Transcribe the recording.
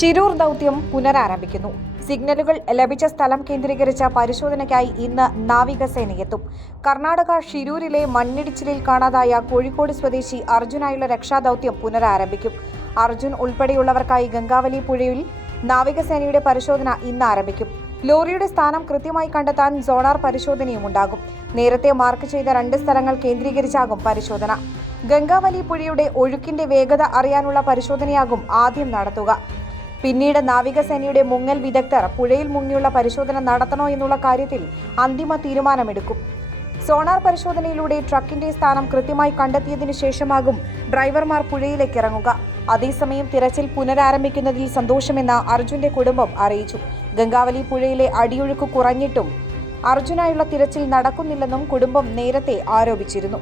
ഷിരൂർ ദൗത്യം പുനരാരംഭിക്കുന്നു. സിഗ്നലുകൾ ലഭിച്ച സ്ഥലം കേന്ദ്രീകരിച്ച പരിശോധനയ്ക്കായി ഇന്ന് നാവികസേനയെത്തും. കർണാടക ഷിരൂരിലെ മണ്ണിടിച്ചിലിൽ കാണാതായ കോഴിക്കോട് സ്വദേശി അർജുനായുള്ള രക്ഷാദൗത്യം പുനരാരംഭിക്കും. അർജുൻ ഉൾപ്പെടെയുള്ളവർക്കായി ഗംഗാവലി പുഴയിൽ നാവികസേനയുടെ പരിശോധന ഇന്ന് ആരംഭിക്കും. ലോറിയുടെ സ്ഥാനം കൃത്യമായി കണ്ടെത്താൻ സോണാർ പരിശോധനയും ഉണ്ടാകും. നേരത്തെ മാർക്ക് ചെയ്ത 2 സ്ഥലങ്ങൾ കേന്ദ്രീകരിച്ചാകും പരിശോധന. ഗംഗാവലി പുഴയുടെ ഒഴുക്കിന്റെ വേഗത അറിയാനുള്ള പരിശോധനയാകും ആദ്യം നടത്തുക. പിന്നീട് നാവികസേനയുടെ മുങ്ങൽ വിദഗ്ധർ പുഴയിൽ മുങ്ങിയുള്ള പരിശോധന നടത്തണോ എന്നുള്ള കാര്യത്തിൽ അന്തിമ തീരുമാനമെടുക്കും. സോണാർ പരിശോധനയിലൂടെ ട്രക്കിന്റെ സ്ഥാനം കൃത്യമായി കണ്ടെത്തിയതിനു ശേഷമാകും ഡ്രൈവർമാർ പുഴയിലേക്ക് ഇറങ്ങുക. അതേസമയം തിരച്ചിൽ പുനരാരംഭിക്കുന്നതിൽ സന്തോഷമെന്ന് അർജുന്റെ കുടുംബം അറിയിച്ചു. ഗംഗാവലി പുഴയിലെ അടിയൊഴുക്ക് കുറഞ്ഞിട്ടും അർജുനായുള്ള തിരച്ചിൽ നടക്കുന്നില്ലെന്നും കുടുംബം നേരത്തെ ആരോപിച്ചിരുന്നു.